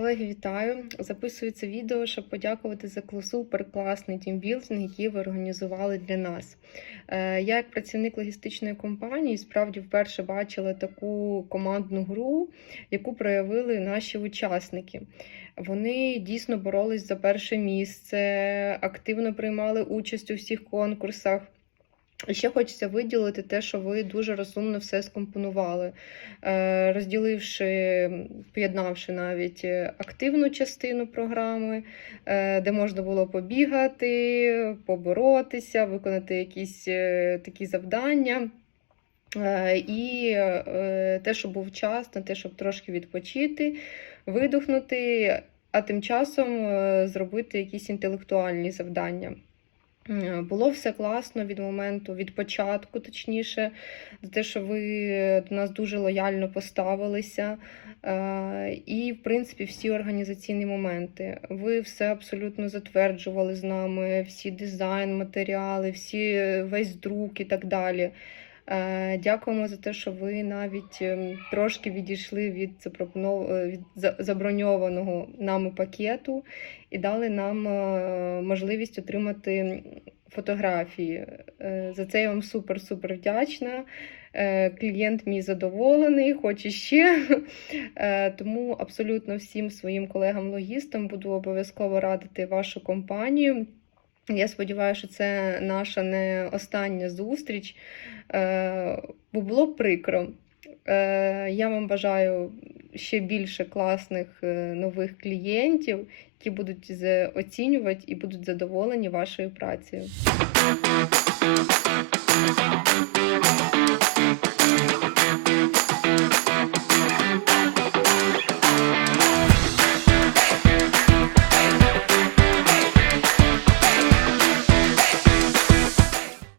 Колеги, вітаю! Записую це відео, щоб подякувати за суперкласний тімбілдинг, який ви організували для нас. Е, Я, як працівник логістичної компанії, справді вперше бачила таку командну гру, яку проявили наші учасники. Вони дійсно боролись за перше місце, активно приймали участь у всіх конкурсах. Ще хочеться виділити те, що ви дуже розумно все скомпонували, Е, розділивши, поєднавши навіть е, активну частину програми, е, де можна було побігати, поборотися, виконати якісь такі завдання. І те, щоб був час на те, щоб трошки відпочити, видихнути, а тим часом зробити якісь інтелектуальні завдання. М, Було все класно від моменту, від початку, точніше, за те, що ви до нас дуже лояльно поставилися. Е, І, в принципі, всі організаційні моменти. Ви все абсолютно затверджували з нами, всі дизайн, матеріали, всі е, весь друк і так далі. Е, Дякуємо за те, що ви навіть ем, трошки відійшли від е, від заброньованого нами пакету і дали нам е, можливість отримати фотографії. За це я вам супер-супер вдячна. Клієнт мій задоволений, хоче ще. Тому абсолютно всім своїм колегам-логістам буду обов'язково радити вашу компанію. Я сподіваюся, що це наша не остання зустріч, е, бо було прикро. Е, Я вам бажаю ще більше класних е, нових клієнтів, які будуть оцінювати і будуть задоволені вашою працею.